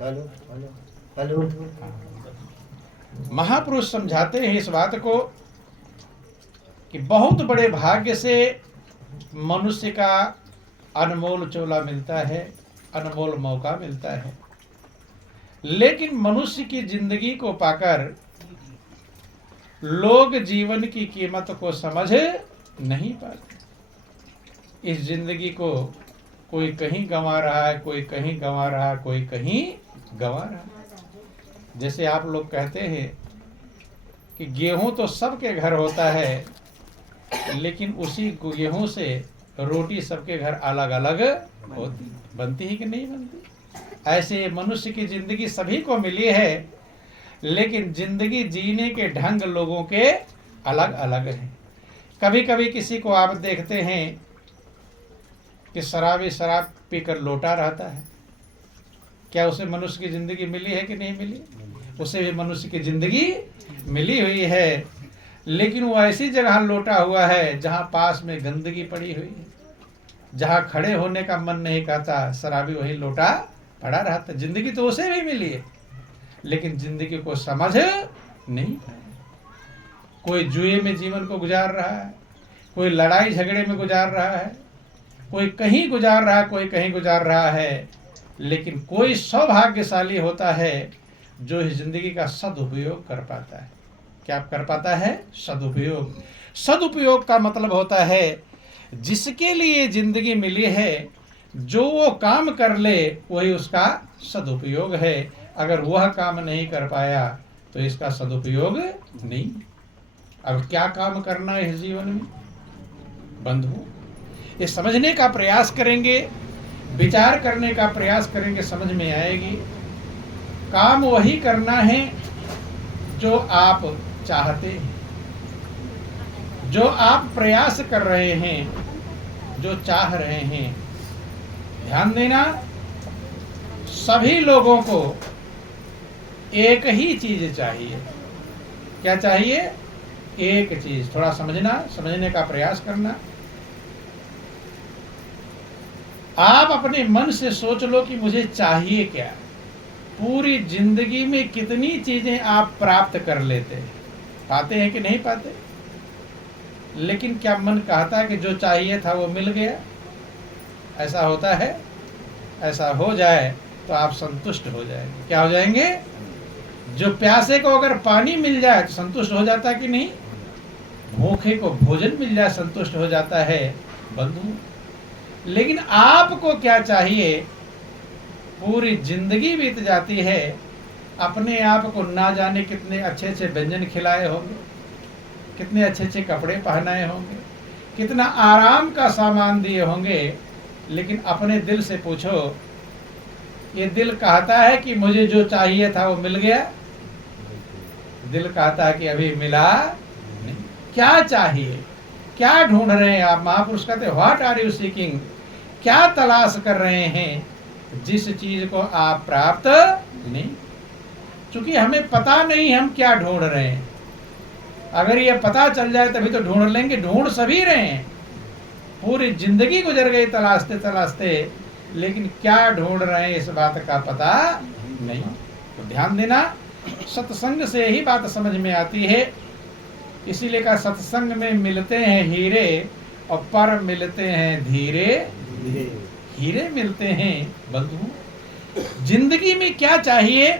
Hello hello hello. महापुरुष समझाते हैं इस बात को कि बहुत बड़े भाग्य से मनुष्य का अनमोल चोला मिलता है, अनमोल मौका मिलता है, लेकिन मनुष्य की जिंदगी को पाकर लोग जीवन की कीमत को समझ नहीं पाते। इस जिंदगी को कोई कहीं गंवा रहा है, कोई कहीं गंवा रहा है, कोई कहीं गंवा रहा है। जैसे आप लोग कहते हैं कि गेहूं तो सबके घर होता है, लेकिन उसी गेहूं से रोटी सबके घर अलग अलग होती, बनती है कि नहीं बनती। ऐसे मनुष्य की जिंदगी सभी को मिली है, लेकिन जिंदगी जीने के ढंग लोगों के अलग अलग हैं। कभी कभी किसी को आप देखते हैं कि शराबी शराब पीकर लोटा रहता है, क्या उसे मनुष्य की जिंदगी मिली है कि नहीं मिली? उसे भी मनुष्य की जिंदगी मिली हुई है, लेकिन वो ऐसी जगह लोटा हुआ है जहां पास में गंदगी पड़ी हुई है, जहां खड़े होने का मन नहीं करता, शराबी वही लोटा पड़ा रहता। जिंदगी तो उसे भी मिली है, लेकिन जिंदगी को समझ नहीं पाया। कोई जुए में जीवन को गुजार रहा है, कोई लड़ाई झगड़े में गुजार रहा है, कोई कहीं गुजार रहा है, कोई कहीं गुजार रहा है, लेकिन कोई सौभाग्यशाली होता है जो इस जिंदगी का सदुपयोग कर पाता है। क्या कर पाता है? सदुपयोग। सदुपयोग का मतलब होता है जिसके लिए जिंदगी मिली है, जो वो काम कर ले वही उसका सदुपयोग है। अगर वह काम नहीं कर पाया तो इसका सदुपयोग नहीं। अब क्या काम करना है इस जीवन में बंधु, ये समझने का प्रयास करेंगे, विचार करने का प्रयास करेंगे, समझ में आएगी। काम वही करना है जो आप चाहते हैं, जो आप प्रयास कर रहे हैं, जो चाह रहे हैं। ध्यान देना, सभी लोगों को एक ही चीज चाहिए। क्या चाहिए? एक चीज। थोड़ा समझना, समझने का प्रयास करना। आप अपने मन से सोच लो कि मुझे चाहिए क्या। पूरी जिंदगी में कितनी चीजें आप प्राप्त कर लेते हैं, पाते हैं कि नहीं पाते? लेकिन क्या मन कहता है कि जो चाहिए था वो मिल गया? ऐसा होता है? ऐसा हो जाए तो आप संतुष्ट हो जाएंगे। क्या हो जाएंगे? जो प्यासे को अगर पानी मिल जाए तो संतुष्ट हो जाता है कि नहीं? भूखे को भोजन मिल जाए संतुष्ट हो जाता है बंधु। लेकिन आपको क्या चाहिए? पूरी जिंदगी बीत जाती है, अपने आप को ना जाने कितने अच्छे अच्छे व्यंजन खिलाए होंगे, कितने अच्छे अच्छे कपड़े पहनाए होंगे, कितना आराम का सामान दिए होंगे, लेकिन अपने दिल से पूछो, ये दिल कहता है कि मुझे जो चाहिए था वो मिल गया? दिल कहता है कि अभी मिला नहीं। क्या चाहिए? क्या ढूंढ रहे हैं आप? महापुरुष कहते हैं व्हाट आर यू सीकिंग? क्या तलाश कर रहे हैं जिस चीज को आप प्राप्त नहीं? क्योंकि हमें पता नहीं हम क्या ढूंढ रहे हैं। अगर ये पता चल जाए तभी तो ढूंढ लेंगे। ढूंढ सभी रहे हैं, पूरी जिंदगी गुजर गई तलाशते तलाशते, लेकिन क्या ढूंढ रहे हैं इस बात का पता नहीं। तो ध्यान देना, सत्संग से ही बात समझ में आती है। इसीलिए का सत्संग में मिलते हैं हीरे और पर मिलते हैं धीरे धीरे। हीरे मिलते हैं बंधु। जिंदगी में क्या चाहिए?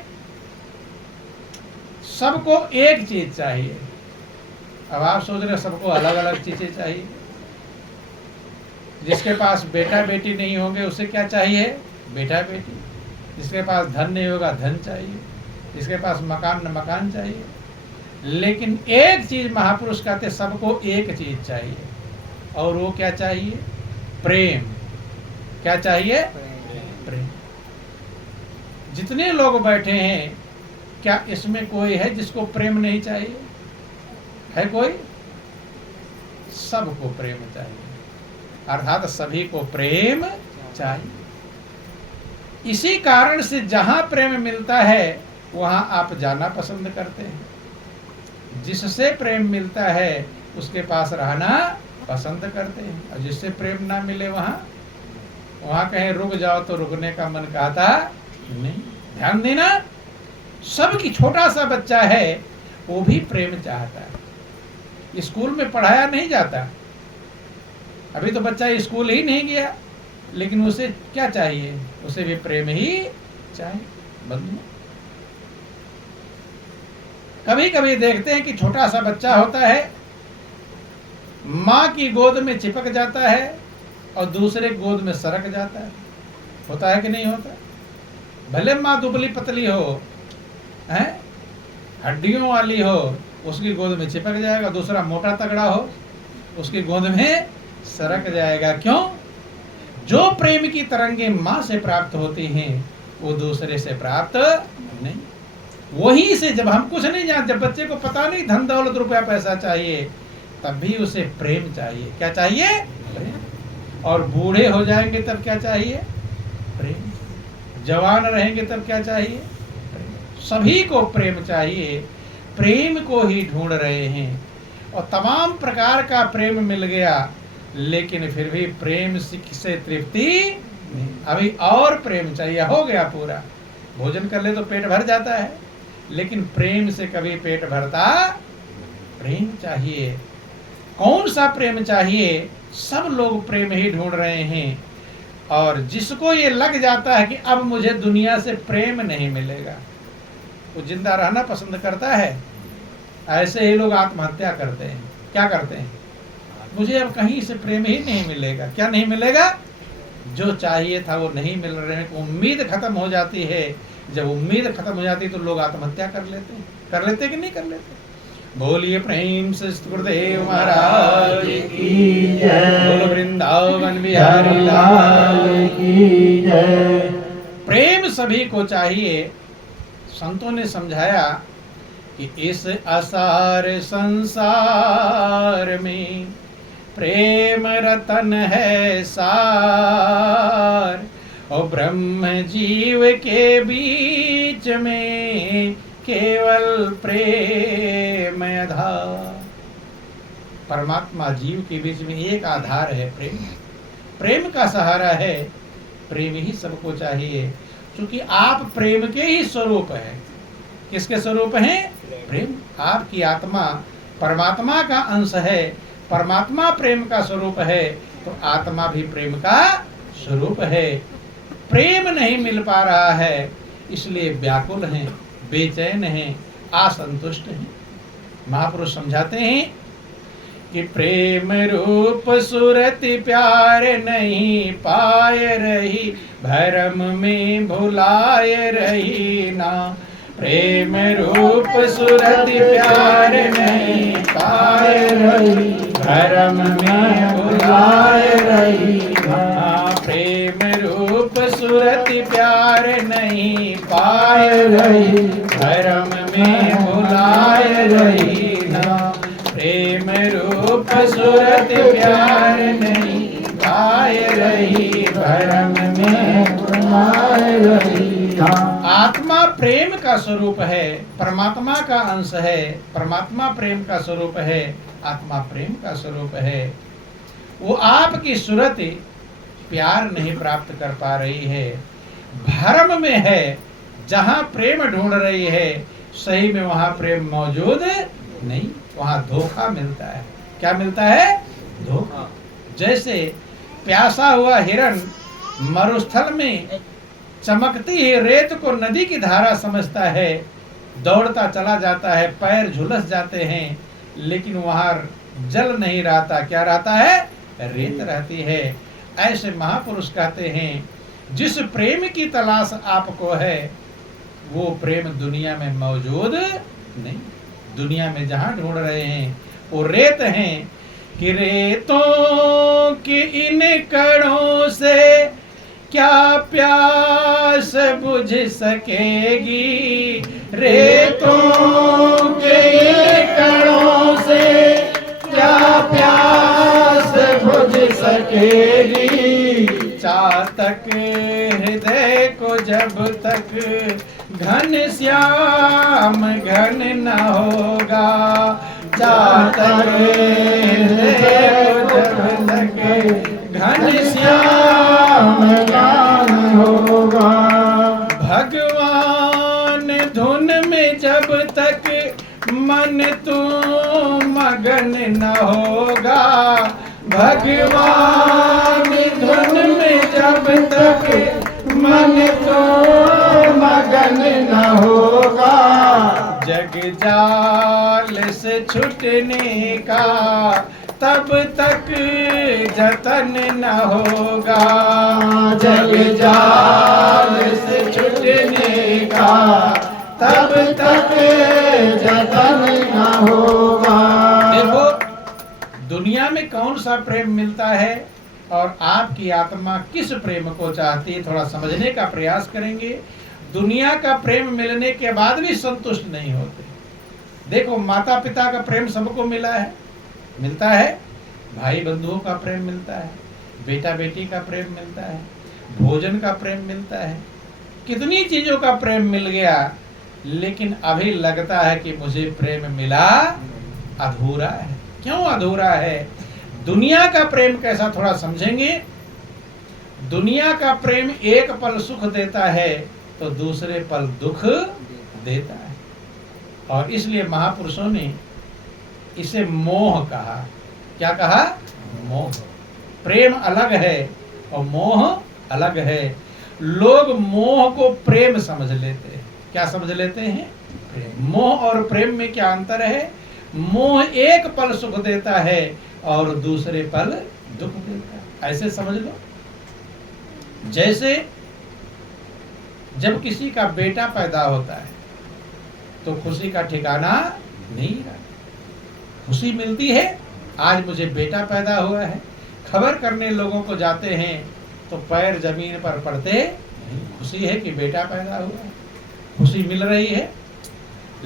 सबको एक चीज चाहिए। अब आप सोच रहे सबको अलग अलग चीजें चाहिए। जिसके पास बेटा बेटी नहीं होंगे उसे क्या चाहिए? बेटा बेटी। जिसके पास धन नहीं होगा धन चाहिए, जिसके पास मकान न मकान चाहिए। लेकिन एक चीज महापुरुष कहते सबको एक चीज चाहिए, और वो क्या चाहिए? प्रेम। क्या चाहिए? प्रेम। जितने लोग बैठे हैं, क्या इसमें कोई है जिसको प्रेम नहीं चाहिए? है कोई? सबको प्रेम चाहिए, अर्थात सभी को प्रेम चाहिए। इसी कारण से जहां प्रेम मिलता है वहां आप जाना पसंद करते हैं। जिससे प्रेम मिलता है उसके पास रहना पसंद करते हैं, और जिससे प्रेम ना मिले वहां कहीं रुक जाओ तो रुकने का मन कहता नहीं। ध्यान देना, सबकी छोटा सा बच्चा है वो भी प्रेम चाहता है। स्कूल में पढ़ाया नहीं जाता, अभी तो बच्चा स्कूल ही नहीं गया, लेकिन उसे क्या चाहिए? उसे भी प्रेम ही चाहिए। बंधु, कभी कभी देखते हैं कि छोटा सा बच्चा होता है, माँ की गोद में चिपक जाता है और दूसरे गोद में सरक जाता है। होता है कि नहीं होता? भले माँ दुबली पतली हो, हैं, हड्डियों वाली हो, उसकी गोद में चिपक जाएगा, दूसरा मोटा तगड़ा हो, उसकी गोद में सरक जाएगा। क्यों? जो प्रेम की तरंगे माँ से प्राप्त होती हैं वो दूसरे से प्राप्त नहीं। वहीं से जब हम कुछ नहीं जानते, जब बच्चे को पता नहीं धन दौलत रुपया पैसा चाहिए, तब भी उसे प्रेम चाहिए। क्या चाहिए? प्रेम। और बूढ़े हो जाएंगे तब क्या चाहिए? प्रेम। जवान रहेंगे तब क्या चाहिए? प्रेम। सभी को प्रेम चाहिए, प्रेम को ही ढूंढ रहे हैं। और तमाम प्रकार का प्रेम मिल गया, लेकिन फिर भी प्रेम से तृप्ति नहीं, अभी और प्रेम चाहिए। हो गया पूरा, भोजन कर ले तो पेट भर जाता है, लेकिन प्रेम से कभी पेट भरता? प्रेम चाहिए। कौन सा प्रेम चाहिए? सब लोग प्रेम ही ढूंढ रहे हैं। और जिसको ये लग जाता है कि अब मुझे दुनिया से प्रेम नहीं मिलेगा, वो जिंदा रहना पसंद करता है। ऐसे ही लोग आत्महत्या करते हैं। क्या करते हैं? मुझे अब कहीं से प्रेम ही नहीं मिलेगा। क्या नहीं मिलेगा? जो चाहिए था वो नहीं मिल रहे हैं। उम्मीद खत्म हो जाती है। जब उम्मीद खत्म हो जाती है तो लोग आत्महत्या कर लेते हैं। कर लेते कि नहीं कर लेते? बोलिए प्रेम से गुरुदेव महाराज की जय। बोलो वृंदावन बिहारी लाल की जय। प्रेम सभी को चाहिए। संतों ने समझाया कि इस असार संसार में प्रेम रतन है सार, और ब्रह्म जीव के बीच में केवल प्रेम आधार। परमात्मा जीव के बीच में एक आधार है, प्रेम। प्रेम का सहारा है, प्रेम ही सबको चाहिए। क्योंकि आप प्रेम के ही स्वरूप हैं। किसके स्वरूप हैं? प्रेम। आपकी आत्मा परमात्मा का अंश है, परमात्मा प्रेम का स्वरूप है, तो आत्मा भी प्रेम का स्वरूप है। प्रेम नहीं मिल पा रहा है, इसलिए व्याकुल हैं, बेचैन हैं, असंतुष्ट हैं। महापुरुष समझाते हैं कि प्रेम रूप सुरति प्यार नहीं पाए रही, भरम में भुलाए रही ना। प्रेम रूप सुरति प्यार नहीं पाए रही, भरम में भुलाए रही ना। प्रेम रूप सुरति प्यार नहीं पाए रही, भरम में भुलाए रही ना। प्रेम रूप सुरति प्यार नहीं पाए रही, भरम में भुलाए रही ना। आत्मा प्रेम का स्वरूप है, परमात्मा का अंश है। परमात्मा प्रेम का स्वरूप है, आत्मा प्रेम का स्वरूप है। वो आपकी सुरति प्यार नहीं प्राप्त कर पा रही है, भ्रम में है। जहां प्रेम ढूंढ रही है, सही में वहां प्रेम मौजूद नहीं, वहां धोखा मिलता है। क्या मिलता है? धोखा। जैसे प्यासा हुआ हिरण मरुस्थल में चमकती ही रेत को नदी की धारा समझता है, दौड़ता चला जाता है, पैर झुलस जाते हैं, लेकिन वहां जल नहीं रहता। क्या रहता है? रेत रहती है। ऐसे महापुरुष कहते हैं, जिस प्रेम की तलाश आपको है, वो प्रेम दुनिया में मौजूद नहीं। दुनिया में जहां ढूंढ रहे हैं वो रेत हैं कि रेतों की इन कणों से क्या प्यास बुझ सकेगी। रेतों के इन कणों से क्या प्यास बुझ सकेगी। चातक हृदय को जब तक घन श्याम घन न होगा, चातक हृदय को जब तक घन श्याम ज्ञान होगा। भगवान धुन में जब तक मन तू मगन न होगा, भगवान धुन में जब तक मन तो मगन न होगा, जग जाल से छूटने का तब तक जतन न होगा, जग जाल से छूटने का तब तक जतन न होगा। देखो दुनिया में कौन सा प्रेम मिलता है और आपकी आत्मा किस प्रेम को चाहती है, थोड़ा समझने का प्रयास करेंगे। दुनिया का प्रेम मिलने के बाद भी संतुष्ट नहीं होते। देखो माता पिता का प्रेम सबको मिलता है, भाई बंधुओं का प्रेम मिलता है, बेटा बेटी का प्रेम मिलता है, भोजन का प्रेम मिलता है, कितनी चीजों का प्रेम मिल गया, लेकिन अभी लगता है कि मुझे प्रेम मिला अधूरा है। क्यों अधूरा है? दुनिया का प्रेम कैसा थोड़ा समझेंगे। दुनिया का प्रेम एक पल सुख देता है तो दूसरे पल दुख देता है, और इसलिए महापुरुषों ने इसे मोह कहा। क्या कहा? मोह। प्रेम अलग है और मोह अलग है। लोग मोह को प्रेम समझ लेते हैं। क्या समझ लेते हैं? प्रेम। मोह और प्रेम में क्या अंतर है? मोह एक पल सुख देता है और दूसरे पल दुख देता है। ऐसे समझ लो, जैसे जब किसी का बेटा पैदा होता है तो खुशी का ठिकाना नहीं रहता। खुशी मिलती है, आज मुझे बेटा पैदा हुआ है। खबर करने लोगों को जाते हैं तो पैर जमीन पर पड़ते नहीं। खुशी है कि बेटा पैदा हुआ है, खुशी मिल रही है।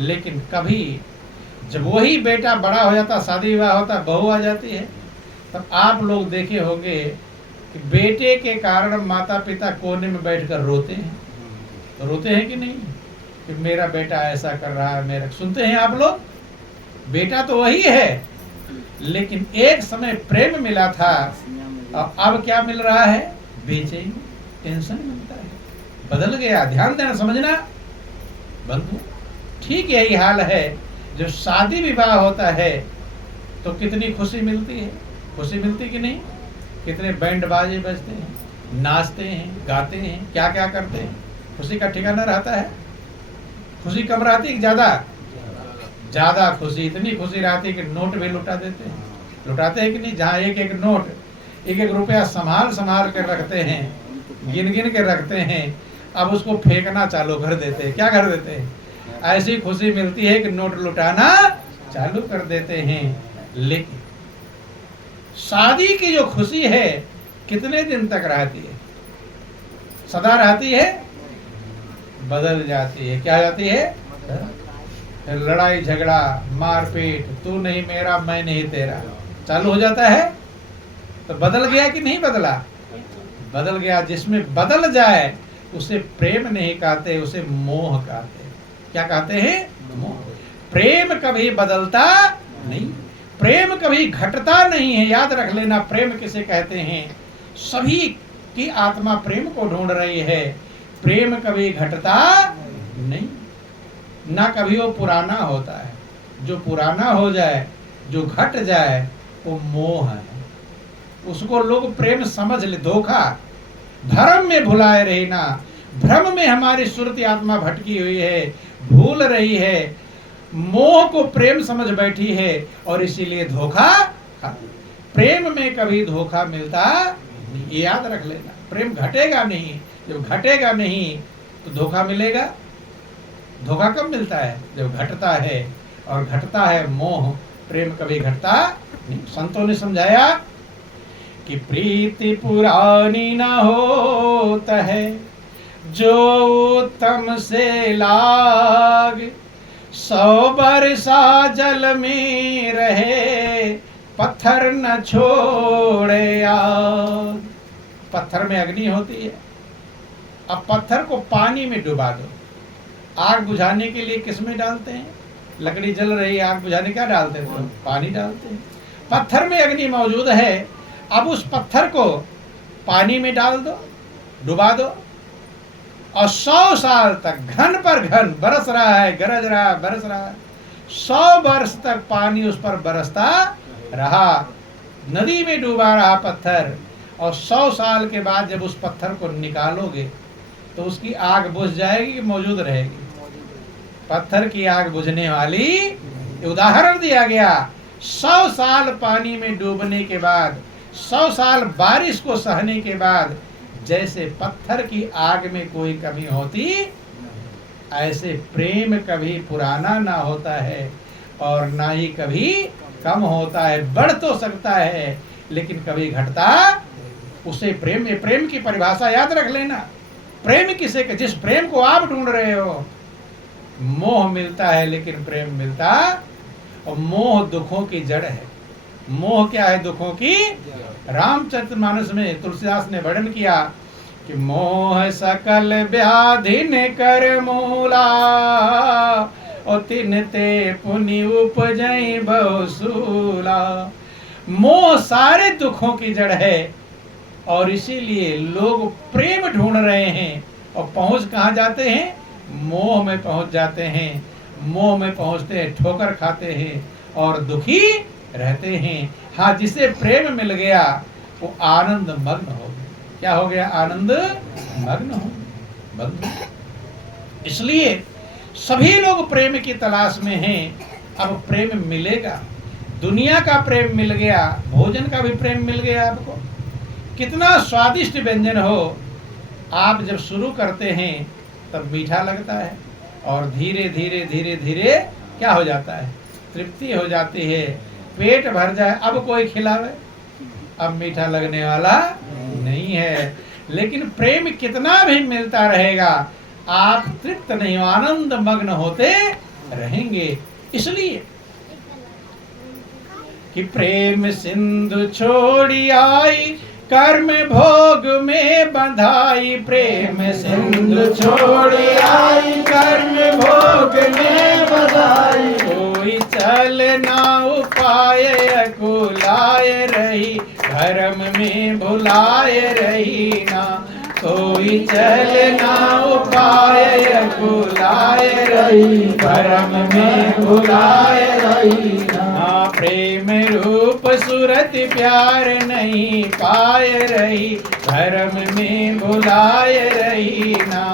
लेकिन कभी जब वही बेटा बड़ा हो जाता, शादी विवाह होता, बहू आ जाती है, तब आप लोग देखे होंगे कि बेटे के कारण माता पिता कोने में बैठकर रोते हैं। तो रोते हैं कि नहीं कि मेरा बेटा ऐसा कर रहा है, मेरा। सुनते हैं आप लोग? बेटा तो वही है, लेकिन एक समय प्रेम मिला था और अब क्या मिल रहा है? बेचैनी, टेंशन मिलता है। बदल गया। ध्यान देना, समझना बंधु। ठीक यही हाल है। जब शादी विवाह होता है तो कितनी खुशी मिलती है। खुशी मिलती कि नहीं? कितने बैंड बाजे बजते हैं, नाचते हैं, गाते हैं, क्या क्या करते हैं। खुशी का ठिकाना रहता है? खुशी कम रहती है? ज्यादा खुशी। इतनी खुशी रहती है कि नोट भी लुटा देते हैं। लुटाते हैं कि नहीं? जहाँ एक एक नोट, एक एक रुपया संभाल कर रखते हैं, गिन के रखते हैं, अब उसको फेंकना चालू कर देते हैं। क्या कर देते हैं? ऐसी खुशी मिलती है कि नोट लुटाना चालू कर देते हैं। लेकिन शादी की जो खुशी है कितने दिन तक रहती है? सदा रहती है? बदल जाती है। क्या जाती है? लड़ाई झगड़ा, मारपीट, तू नहीं मेरा मैं नहीं तेरा, चालू हो जाता है। तो बदल गया कि नहीं बदला? बदल गया। जिसमें बदल जाए उसे प्रेम नहीं कहते, उसे मोह कहते। क्या कहते हैं? मोह। प्रेम कभी बदलता नहीं, प्रेम कभी घटता नहीं है। याद रख लेना, प्रेम किसे कहते हैं? सभी की आत्मा प्रेम को ढूंढ रही है। प्रेम कभी घटता नहीं, ना कभी वो पुराना होता है। जो पुराना हो जाए, जो घट जाए, वो मोह है। उसको लोग प्रेम समझ ले। धोखा। धर्म में भुलाए रहना। भ्रम में हमारी सुरती आत्मा भटकी हुई है, भूल रही है, मोह को प्रेम समझ बैठी है और इसीलिए धोखा खाती। प्रेम में कभी धोखा मिलता नहीं, ये याद रख लेना। प्रेम घटेगा नहीं। जब घटेगा नहीं तो धोखा मिलेगा। धोखा कब मिलता है? जब घटता है, और घटता है मोह। प्रेम कभी घटता नहीं। संतों ने समझाया कि प्रीति पुरानी न होत है, जो उत्तम से लाग, 100 बरसा जल में रहे, पत्थर न छोड़े आग। पत्थर में अग्नि होती है। अब पत्थर को पानी में डुबा दो। आग बुझाने के लिए किस में डालते हैं? लकड़ी जल रही है, आग बुझाने क्या डालते हैं? तो पानी डालते हैं। पत्थर में अग्नि मौजूद है। अब उस पत्थर को पानी में डाल दो, डुबा दो, और 100 साल तक घन पर घन बरस रहा है, गरज रहा है, बरस रहा है। 100 वर्ष तक पानी उस पर बरसता रहा, नदी में डूबा रहा पत्थर। और 100 साल के बाद जब उस पत्थर को निकालोगे तो उसकी आग बुझ जाएगी कि मौजूद रहेगी? पत्थर की आग बुझने वाली उदाहरण दिया गया। 100 साल पानी में डूबने के बाद, 100 साल बारिश को सहने के बाद जैसे पत्थर की आग में कोई कमी होती, ऐसे प्रेम कभी पुराना ना होता है और ना ही कभी कम होता है। बढ़ तो सकता है लेकिन कभी घटता उसे प्रेम की परिभाषा याद रख लेना। प्रेम किसे, जिस प्रेम को आप ढूंढ रहे हो, मोह मिलता है लेकिन प्रेम मिलता, और मोह दुखों की जड़ है। मोह क्या है? दुखों की। रामचरितमानस में तुलसीदास ने वर्णन किया कि मोह सकल व्याधि ने कर मूला, और तिन ते पुनि उपजई बहुसूला। मोह सारे दुखों की जड़ है और इसीलिए लोग प्रेम ढूंढ रहे हैं और पहुंच कहाँ जाते हैं? मोह में पहुंच जाते हैं। मोह में पहुंचते हैं, ठोकर खाते हैं और दुखी रहते हैं। हाँ, जिसे प्रेम मिल गया वो आनंद मग्न हो गया। क्या हो गया? आनंद मग्न हो गया। इसलिए सभी लोग प्रेम की तलाश में हैं। अब प्रेम मिलेगा, दुनिया का प्रेम मिल गया, भोजन का भी प्रेम मिल गया। आपको कितना स्वादिष्ट व्यंजन हो, आप जब शुरू करते हैं तब मीठा लगता है और धीरे धीरे धीरे धीरे क्या हो जाता है? तृप्ति हो जाती है, पेट भर जाए। अब कोई खिलावे, अब मीठा लगने वाला नहीं है। लेकिन प्रेम कितना भी मिलता रहेगा, आप तृप्त नहीं हो, आनंद मग्न होते रहेंगे। इसलिए कि प्रेम सिंधु छोड़ी आई, कर्म भोग में बंधाई। प्रेम सिंधु छोड़ी आई, कर्म भोग में बंधाई। कोई चल ना उपाय अकुलाए रही, धर्म में भुलाए रही ना। कोई चल ना उपाय अकुलाए रही, धर्म में भुलाए रही ना। प्रेम रूप सूरत प्यार नहीं पाए रही, धर्म में भुलाए रही ना।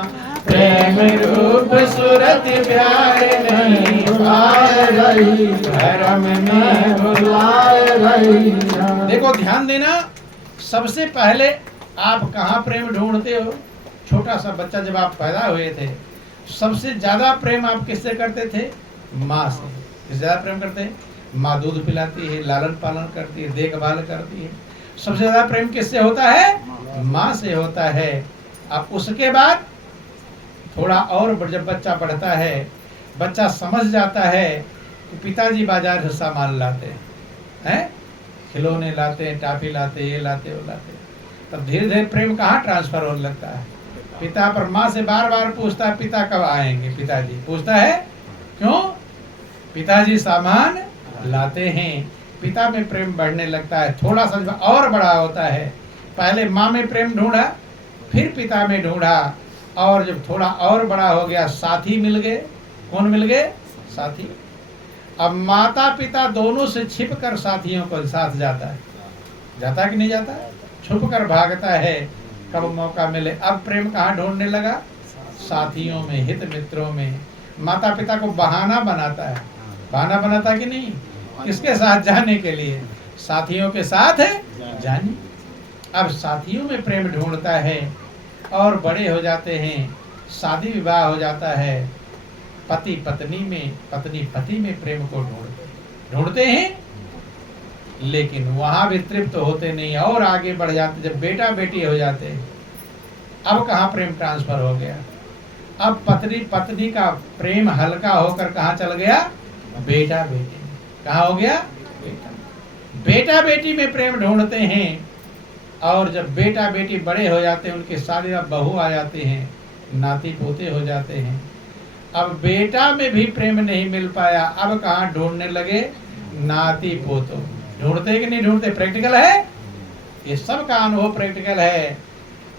प्रेम रूप सूरत प्यार नहीं पाए रही, धर्म में भुलाए रही ना। देखो, ध्यान देना, सबसे पहले आप कहाँ प्रेम ढूंढते हो? छोटा सा बच्चा जब आप पैदा हुए थे, सबसे ज्यादा प्रेम आप किससे करते थे? माँ से। किससे ज्यादा प्रेम करते हैं? माँ दूध पिलाती है, लालन पालन करती है, देखभाल करती है। सबसे ज्यादा प्रेम किससे होता है? माँ से होता है। अब उसके बाद थोड़ा और जब बच्चा बढ़ता है, बच्चा समझ जाता है कि पिताजी बाजार से सामान लाते हैं, खिलौने लाते हैं, टाफी लाते, ये लाते, वो लाते। तब धीरे धीरे प्रेम कहाँ ट्रांसफर होने लगता है? पिता पर। माँ से बार बार पूछता है, पिता कब आएंगे? पिताजी पूछता है, क्यों? पिताजी सामान लाते हैं। पिता में प्रेम बढ़ने लगता है। थोड़ा सा और बड़ा होता है, पहले माँ में प्रेम ढूंढा, फिर पिता में ढूंढा, और जब थोड़ा और बड़ा हो गया, साथी मिल गए। कौन मिल गए? साथी। अब माता पिता दोनों से छिप कर साथियों को साथ जाता है। जाता कि नहीं जाता? छुप कर भागता है, कब मौका मिले। अब प्रेम कहाँ ढूंढने लगा? साथियों में, हित मित्रों में। माता पिता को बहाना बनाता है। बहाना बनाता कि नहीं? किसके साथ जाने के लिए? साथियों के साथ जाने। अब साथियों में प्रेम ढूंढता है और बड़े हो जाते हैं, शादी विवाह हो जाता है। पति पत्नी में, पत्नी पति में प्रेम को ढूंढते हैं, लेकिन वहां भी तृप्त होते नहीं और आगे बढ़ जाते। जब बेटा बेटी हो जाते हैं, अब कहाँ प्रेम ट्रांसफर हो गया? अब पत्नी पत्नी का प्रेम हल्का होकर कहाँ चल गया? बेटा बेटी। कहाँ हो गया? बेटा। बेटा बेटी में प्रेम ढूंढते हैं, और जब बेटा बेटी बड़े हो जाते हैं, उनके सारे अब बहू आ जाते हैं, नाती पोते हो जाते हैं। अब बेटा में भी प्रेम नहीं मिल पाया, अब कहाँ ढूंढने लगे? नाती पोतों। ढूंढते कि नहीं ढूंढते? प्रैक्टिकल है, ये सब का अनुभव प्रैक्टिकल है।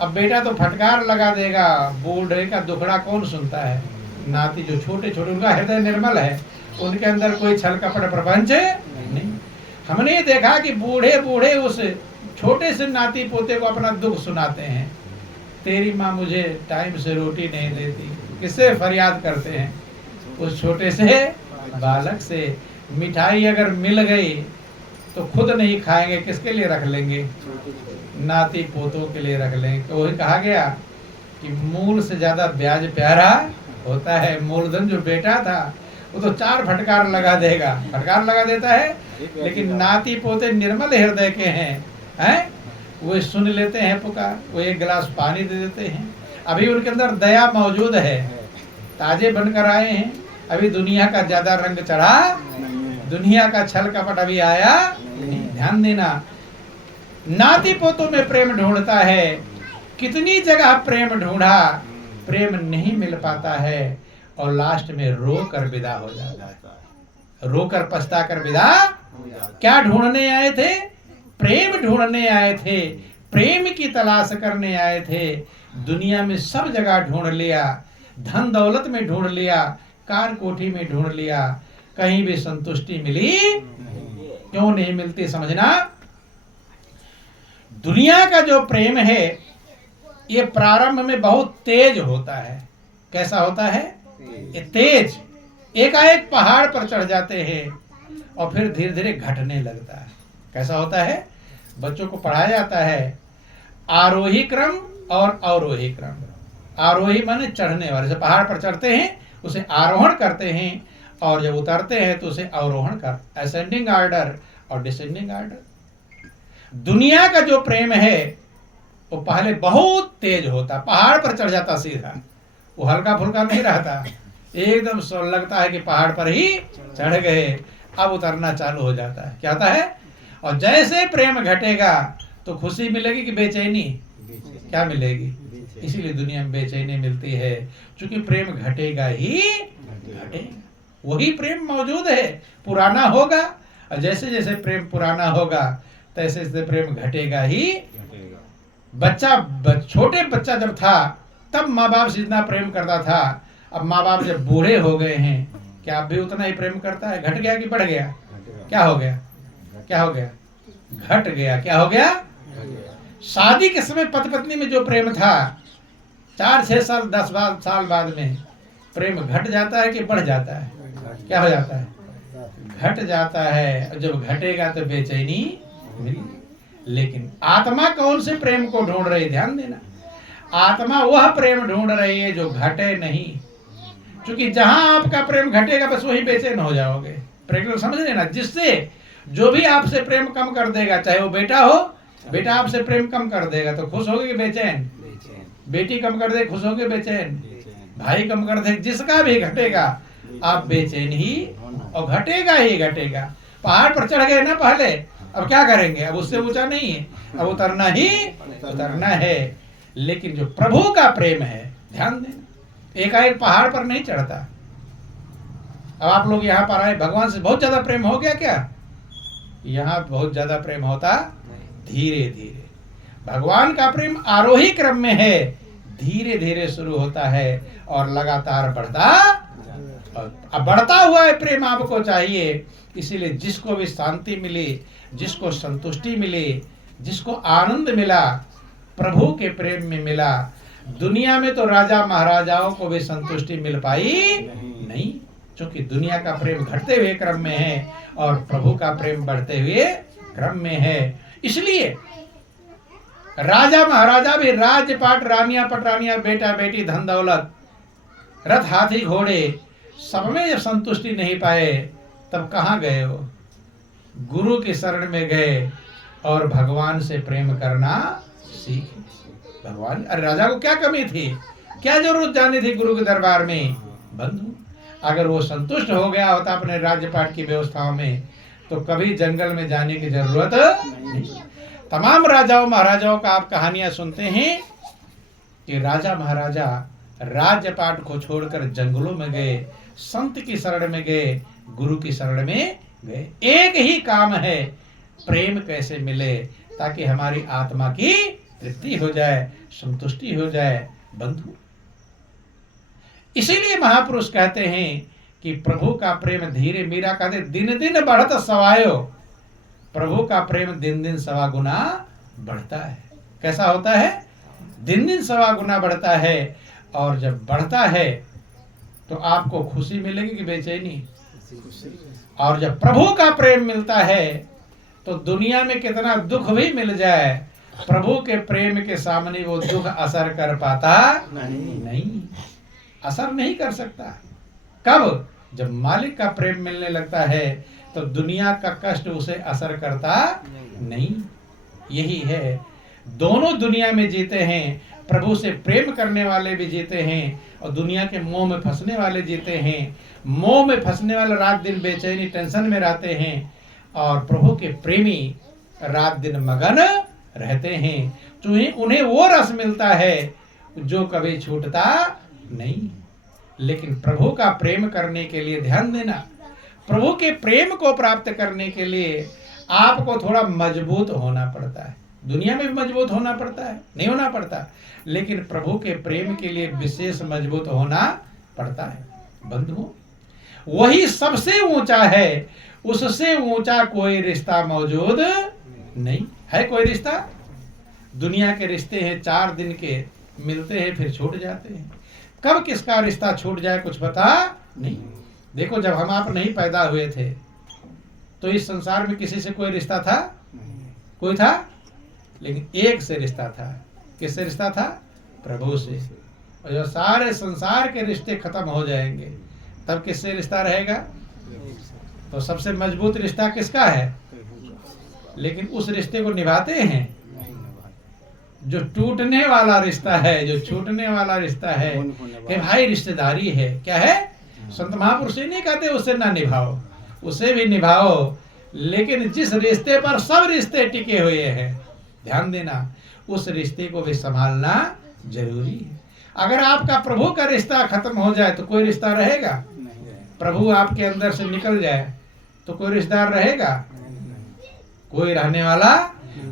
अब बेटा तो फटकार लगा देगा, बूढ़े का दुखड़ा कौन सुनता है। नाती जो छोटे छोटे, उनका हृदय निर्मल है, उनके अंदर कोई छल कपट प्रपंच नहीं। हमने ये देखा कि बूढ़े बूढ़े उस छोटे से नाती पोते को अपना दुख सुनाते हैं। तेरी माँ मुझे टाइम से रोटी नहीं देती, किससे फरियाद करते हैं? उस छोटे से बालक से। मिठाई अगर मिल गई तो खुद नहीं खाएंगे, किसके लिए रख लेंगे? नाती पोतों के लिए रख लेंगे। तो वही कहा गया कि मूल से ज्यादा ब्याज प्यारा होता है। मूलधन जो बेटा था वो तो 4 फटकार लगा देगा, फटकार लगा देता है, लेकिन नाती पोते निर्मल हृदय के हैं, वो सुन लेते हैं पुकार, वो एक गिलास पानी दे देते हैं। अभी उनके अंदर दया मौजूद है, ताजे बनकर आए हैं, अभी दुनिया का ज्यादा रंग चढ़ा, दुनिया का छल कपट अभी आया नहीं। ध्यान देना, नाती पोतों में प्रेम ढूंढता है, कितनी जगह प्रेम ढूंढा, प्रेम नहीं मिल पाता है, और लास्ट में रो कर विदा हो जाता है, रोकर पछता कर विदा। क्या ढूंढने आए थे? प्रेम ढूंढने आए थे, प्रेम की तलाश करने आए थे। दुनिया में सब जगह ढूंढ लिया, धन दौलत में ढूंढ लिया, कार कोठी में ढूंढ लिया, कहीं भी संतुष्टि मिली क्यों नहीं मिलती? समझना, दुनिया का जो प्रेम है ये प्रारंभ में बहुत तेज होता है। कैसा होता है? ये तेज, एकाएक पहाड़ पर चढ़ जाते हैं और फिर धीरे धीरे घटने लगता है। कैसा होता है? बच्चों को पढ़ाया जाता है आरोही क्रम और अवरोही क्रम। आरोही माने चढ़ने वाले, जैसे पहाड़ पर चढ़ते हैं उसे आरोहण करते हैं, और जब उतरते हैं तो उसे अवरोहण कर, असेंडिंग ऑर्डर और डिसेंडिंग ऑर्डर। दुनिया का जो प्रेम है वो पहले बहुत तेज होता, पहाड़ पर चढ़ जाता सीधा, वो हल्का फुल्का नहीं रहता, एकदम लगता है कि पहाड़ पर ही चढ़ गए। अब उतरना चालू हो जाता है। क्या होता है? और जैसे प्रेम घटेगा तो खुशी मिलेगी कि बेचैनी? क्या मिलेगी? इसीलिए दुनिया में बेचैनी मिलती है, क्योंकि प्रेम घटेगा ही घटेगा। वही प्रेम मौजूद है, पुराना होगा, और जैसे जैसे प्रेम पुराना होगा तैसे तैसे प्रेम घटेगा ही। छोटे बच्चा जब था तब माँ बाप से इतना प्रेम करता था, अब माँ बाप जब बूढ़े हो गए हैं, क्या अब भी उतना ही प्रेम करता है? घट गया कि बढ़ गया? क्या हो गया? क्या हो गया? घट गया। क्या हो गया? शादी के समय पति पत्नी में जो प्रेम था, 4-6 साल 10 साल बाद में प्रेम घट जाता है कि बढ़ जाता है? क्या हो जाता है? घट जाता है। जब घटेगा तो बेचैनी मिली। लेकिन आत्मा कौन से प्रेम को ढूंढ रही? ध्यान देना, आत्मा वह प्रेम ढूंढ रही है जो घटे नहीं, क्योंकि जहां आपका प्रेम घटेगा बस वही बेचैन हो जाओगे। प्रेम समझ लेना, जिससे जो भी आपसे प्रेम कम कर देगा, चाहे वो बेटा हो, बेटा आपसे प्रेम कम कर देगा तो खुश होगे बेचैन? बेटी कम कर दे खुश होगे बेचैन? भाई कम कर दे, जिसका भी घटेगा आप बेचैन ही, और घटेगा ही घटेगा। पहाड़ पर चढ़ गए ना पहले, अब क्या करेंगे? अब उससे ऊंचा नहीं है, अब उतरना ही उतरना है। लेकिन जो प्रभु का प्रेम है, ध्यान देना, एकाएक पहाड़ पर नहीं चढ़ता। अब आप लोग यहाँ पर आए, भगवान से बहुत ज्यादा प्रेम हो गया क्या? यहाँ बहुत ज्यादा प्रेम होता धीरे धीरे। भगवान का प्रेम आरोही क्रम में है, धीरे धीरे शुरू होता है और लगातार बढ़ता, अब बढ़ता हुआ है प्रेम आपको चाहिए। इसीलिए जिसको भी शांति मिली, जिसको संतुष्टि मिली, जिसको आनंद मिला, प्रभु के प्रेम में मिला। दुनिया में तो राजा महाराजाओं को भी संतुष्टि मिल पाई नहीं, क्योंकि दुनिया का प्रेम घटते हुए क्रम में है और प्रभु का प्रेम बढ़ते हुए क्रम में है। इसलिए राजा महाराजा भी राज्यपाट, रानियां पटरानियां, बेटा बेटी, धन दौलत, रथ हाथी घोड़े, सब में जब संतुष्टि नहीं पाए तब कहाँ गए? हो गुरु की शरण में गए और भगवान से प्रेम करना सीखे। भगवान, अरे राजा को क्या कमी थी, क्या जरूरत जानी थी गुरु के दरबार में? बंधु, अगर वो संतुष्ट हो गया होता अपने राज्यपाट की व्यवस्थाओं में तो कभी जंगल में जाने की जरूरत नहीं। तमाम राजाओं महाराजाओं का आप कहानियां सुनते हैं कि राजा महाराजा राज्यपाट को छोड़कर जंगलों में गए, संत की शरण में गए, गुरु की शरण में गए। एक ही काम है, प्रेम कैसे मिले ताकि हमारी आत्मा की तृप्ति हो जाए, संतुष्टि हो जाए बंधु। इसीलिए महापुरुष कहते हैं कि प्रभु का प्रेम धीरे, मीरा कहते दिन दिन बढ़त सवायो, प्रभु का प्रेम दिन दिन सवा गुना बढ़ता है। कैसा होता है? दिन दिन सवा गुना बढ़ता है। और जब बढ़ता है तो आपको खुशी मिलेगी कि बेचैनी? और जब प्रभु का प्रेम मिलता है तो दुनिया में कितना दुख भी मिल जाए, प्रभु के प्रेम के सामने वो दुख असर कर पाता नहीं, असर नहीं कर सकता। कब? जब मालिक का प्रेम मिलने लगता है तो दुनिया का कष्ट उसे असर करता नहीं। यही है, दोनों दुनिया में जीते हैं, प्रभु से प्रेम करने वाले भी जीते हैं और दुनिया के मोह में फंसने वाले जीते हैं। मोह में फंसने वाले रात दिन बेचैनी टेंशन में रहते हैं और प्रभु के प्रेमी रात दिन मगन रहते हैं। तो उन्हें वो रस मिलता है जो कभी छूटता नहीं। लेकिन प्रभु का प्रेम करने के लिए ध्यान देना, प्रभु के प्रेम को प्राप्त करने के लिए आपको थोड़ा मजबूत होना पड़ता है। दुनिया में भी मजबूत होना पड़ता है, नहीं होना पड़ता, लेकिन प्रभु के प्रेम के लिए विशेष मजबूत होना पड़ता है बंधु। वही सबसे ऊंचा है, उससे ऊंचा कोई रिश्ता मौजूद नहीं है। कोई रिश्ता, दुनिया के रिश्ते हैं 4 दिन के, मिलते हैं फिर छूट जाते हैं। कब किसका रिश्ता छूट जाए कुछ पता नहीं। देखो, जब हम आप नहीं पैदा हुए थे तो इस संसार में किसी से कोई रिश्ता था? कोई था? लेकिन एक से रिश्ता था। किससे रिश्ता था? प्रभु से। और जब सारे संसार के रिश्ते खत्म हो जाएंगे तब किससे रिश्ता रहेगा? तो सबसे मजबूत रिश्ता किसका है? लेकिन उस रिश्ते को निभाते हैं? जो टूटने वाला रिश्ता है, जो छूटने वाला रिश्ता है कि भाई रिश्तेदारी है, क्या है? संत महापुरुष नहीं कहते उससे ना निभाओ, उसे भी निभाओ, लेकिन जिस रिश्ते पर सब रिश्ते टिके हुए हैं, ध्यान देना, उस रिश्ते को भी संभालना जरूरी है। अगर आपका प्रभु का रिश्ता खत्म हो जाए तो कोई रिश्ता रहेगा? प्रभु आपके अंदर से निकल जाए तो कोई रिश्तेदार रहेगा? कोई रहने वाला?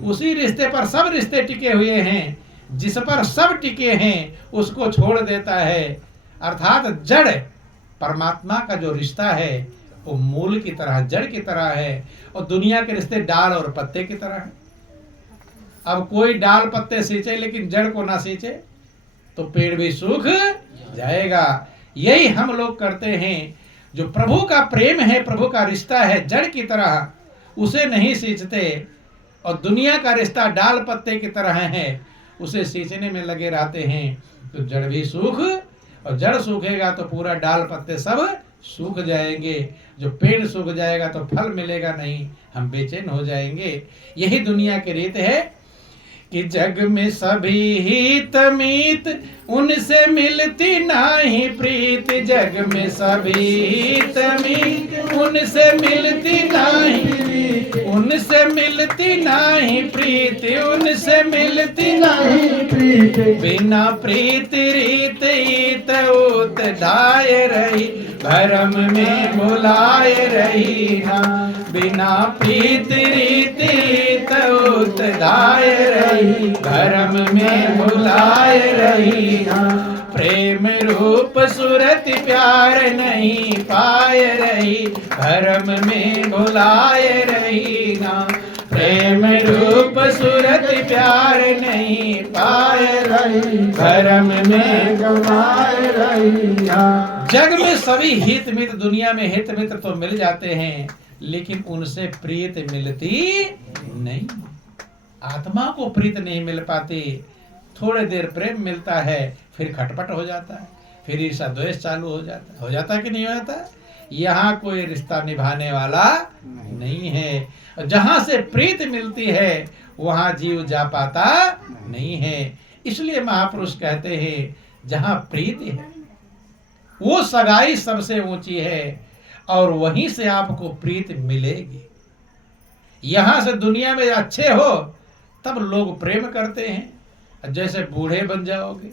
उसी रिश्ते पर सब रिश्ते टिके हुए हैं, जिस पर सब टिके हैं उसको छोड़ देता है। अर्थात जड़ परमात्मा का जो रिश्ता है वो मूल की तरह, जड़ की तरह है, और दुनिया के रिश्ते डाल और पत्ते की तरह है। अब कोई डाल पत्ते सींचे लेकिन जड़ को ना सींचे तो पेड़ भी सूख जाएगा। यही हम लोग करते हैं। जो प्रभु का प्रेम है, प्रभु का रिश्ता है जड़ की तरह, उसे नहीं सींचते, और दुनिया का रिश्ता डाल पत्ते की तरह है, उसे सींचने में लगे रहते हैं, तो जड़ भी सूख, और जड़ सूखेगा तो पूरा डाल पत्ते सब सूख जाएंगे। जो पेड़ सूख जाएगा तो फल मिलेगा नहीं, हम बेचैन हो जाएंगे। यही दुनिया की रीत है कि जग में सभी हित मीत, उनसे मिलती नाही प्रीत। जग में सभी हित मीत, उनसे मिलती नाही, उनसे मिलती नाही प्रीत, उनसे मिलती नाही प्रीत। बिना प्रीत रीत ईत उत ढाय रही, भरम में भुलाए रही ना। बिना प्रीत रीत ईत उत ढाय रही, भरम में भुलाए रही ना। प्रेम रूप सूरत प्यार नहीं पाए रही, भरम में भुलाए रही ना। प्रेम रूप सूरत प्यार नहीं पाए रही, भरम में गवाए रही ना। जग में सभी हित मित्र, दुनिया में हित मित्र तो मिल जाते हैं, लेकिन उनसे प्रीत मिलती नहीं। आत्मा को प्रीत नहीं मिल पाती। थोड़े देर प्रेम मिलता है, फिर खटपट हो जाता है, फिर ईर्षा द्वेष चालू हो जाता है कि नहीं हो जाता? यहाँ कोई रिश्ता निभाने वाला नहीं है। जहाँ से प्रीत मिलती है वहाँ जीव जा पाता नहीं है। इसलिए महापुरुष कहते हैं जहाँ प्रीत है वो सगाई सबसे ऊंची है, और वहीं से आपको प्रीत मिलेगी। यहाँ से दुनिया में अच्छे हो तब लोग प्रेम करते हैं, जैसे बूढ़े बन जाओगे,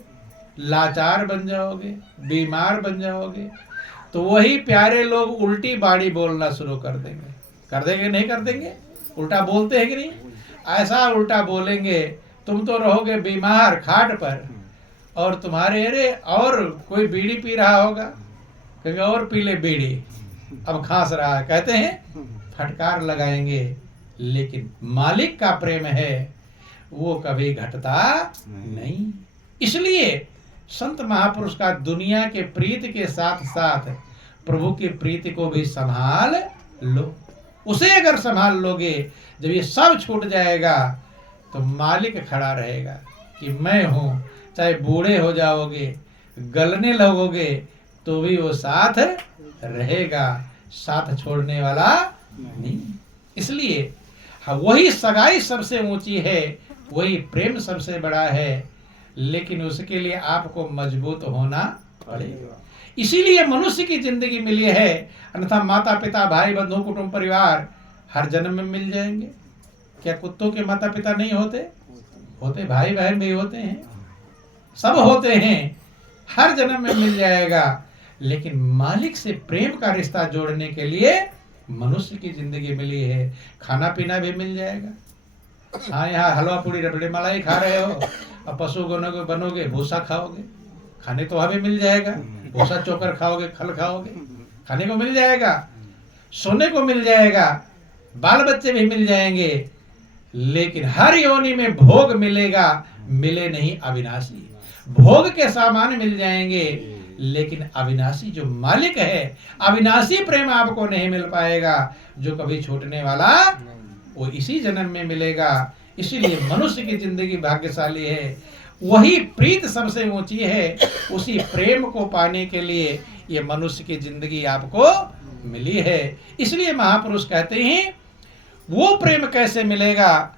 लाचार बन जाओगे, बीमार बन जाओगे, तो वही प्यारे लोग उल्टी बाड़ी बोलना शुरू कर देंगे। कर देंगे नहीं कर देंगे? उल्टा बोलते हैं कि नहीं? ऐसा उल्टा बोलेंगे तुम तो रहोगे बीमार खाट पर, और तुम्हारे अरे और कोई बीड़ी पी रहा होगा, क्योंकि और पी ले बीड़ी, अब खांस रहा है, कहते हैं फटकार लगाएंगे। लेकिन मालिक का प्रेम है वो कभी घटता नहीं। इसलिए संत महापुरुष का दुनिया के प्रीति के साथ साथ प्रभु की प्रीति को भी संभाल लो। उसे अगर संभाल लोगे, जब ये सब छूट जाएगा तो मालिक खड़ा रहेगा कि मैं हूं। चाहे बूढ़े हो जाओगे, गलने लगोगे, तो भी वो साथ रहेगा, साथ छोड़ने वाला नहीं। इसलिए वही सगाई सबसे ऊंची है, वही प्रेम सबसे बड़ा है, लेकिन उसके लिए आपको मजबूत होना पड़ेगा। इसीलिए मनुष्य की जिंदगी मिली है, अन्यथा माता पिता भाई बंधु कुटुंब परिवार हर जन्म में मिल जाएंगे। क्या कुत्तों के माता पिता नहीं होते? होते, भाई बहन भी होते हैं, सब होते हैं, हर जन्म में मिल जाएगा। लेकिन मालिक से प्रेम का रिश्ता जोड़ने के लिए मनुष्य की जिंदगी मिली है। खाना पीना भी मिल जाएगा। हाँ, यहाँ हलवा पूरी रबड़ी मलाई खा रहे हो, अब पशु बनोगे भूसा खाओगे, खाने तो वहां भी मिल जाएगा। भूसा चोकर खाओगे, खल खाओगे, खाने को मिल जाएगा, सोने को मिल जाएगा, बाल बच्चे भी मिल जाएंगे। लेकिन हर योनि में भोग मिलेगा, मिले नहीं अविनाशी। भोग के सामान मिल जाएंगे, लेकिन अविनाशी जो मालिक है, अविनाशी प्रेम आपको नहीं मिल पाएगा, जो कभी छूटने वाला वो इसी जन्म में मिलेगा। इसीलिए मनुष्य की जिंदगी भाग्यशाली है, वही प्रीत सबसे ऊंची है। उसी प्रेम को पाने के लिए ये मनुष्य की जिंदगी आपको मिली है। इसलिए महापुरुष कहते हैं वो प्रेम कैसे मिलेगा